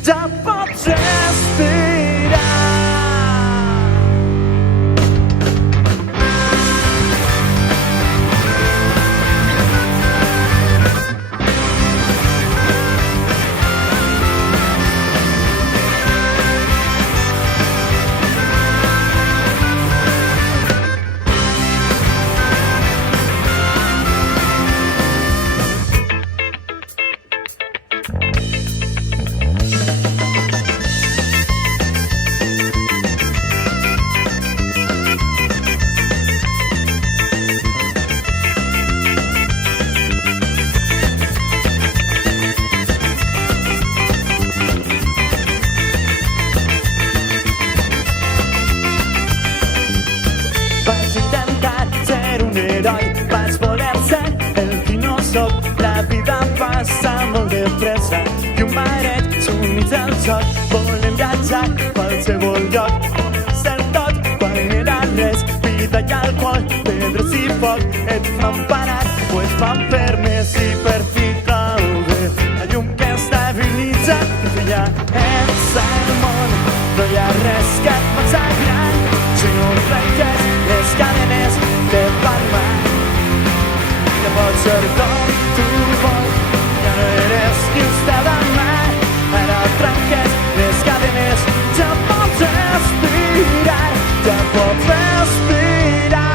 ja pots respirar. Vaig intentar ser un heroi, vaig voler ser el qui no soc. La vida passa molt de pressa i un mareig sumit del sol. Volem viatjar a qualsevol lloc, ser tot quan era res. Vida i alcohol, pedres i foc, et fan parar o et fan fer més. I per fi caure la llum que estabilitza i filla ets al món. No hi ha res que et faci gran si no trenques les cadenes de palma. Ja pots ser com tu vols, ja no eres qui està demà. Ara trenques les cadenes, ja pots respirar, ja pots respirar.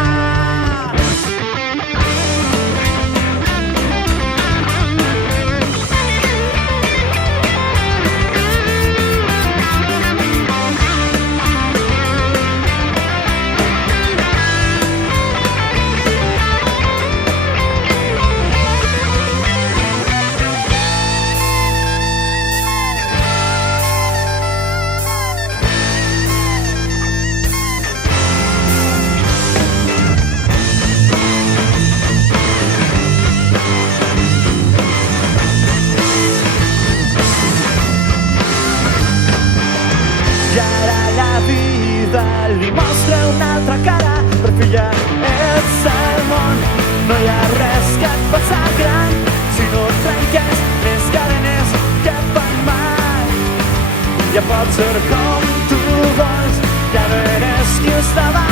I ara la vida li mostra una altra cara, però filla, ets al món. No hi ha res que et faci gran si no trenques les cadenes que et fan mal. Ja pots ser com tu vols, ja no eres qui estava